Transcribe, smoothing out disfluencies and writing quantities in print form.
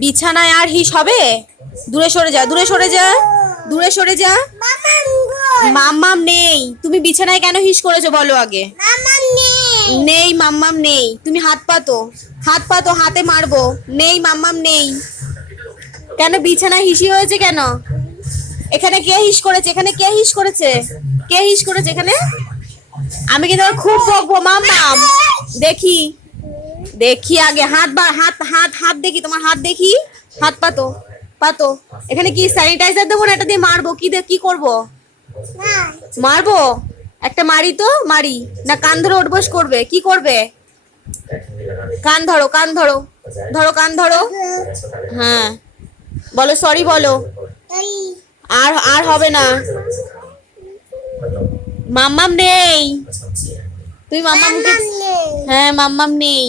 বিছানায় আর হিস হবে? দূরে সরে যা, দূরে সরে যা, দূরে সরে যা। মাম্মাম নেই। তুমি বিছানায় কেন হিস করেছো বলো আগে? নেই, মাম্মাম নেই। তুমি হাত পাতো, হাত পাতো, হাতে মারবো। নেই, মাম্মাম নেই। কেন বিছানায় হিসি হয়েছে কেন? এখানে কে হিস করেছে? এখানে কে হিস করেছে? কে হিস করেছে এখানে? আমি কি তোমার খুব বকবো মাম্মাম? দেখি, দেখি আগে হাত বা হাত হাত হাত দেখি, তোমার হাত দেখি। হাত পাতো, পাতো। এখানে কি স্যানিটাইজার দেবো না এটা দিয়ে মারবো? কি করবো? মারবো? একটা মারি তো, মারি না কান ধরে উঠবোস করবে? কি করবে? কান ধরো, কান ধরো, ধরো কান ধরো। হ্যাঁ বলো, সরি বলো। আর আর হবে না। মাম্মাম নেই। তুমি মাম্মামকে, হ্যাঁ মাম্মাম নেই।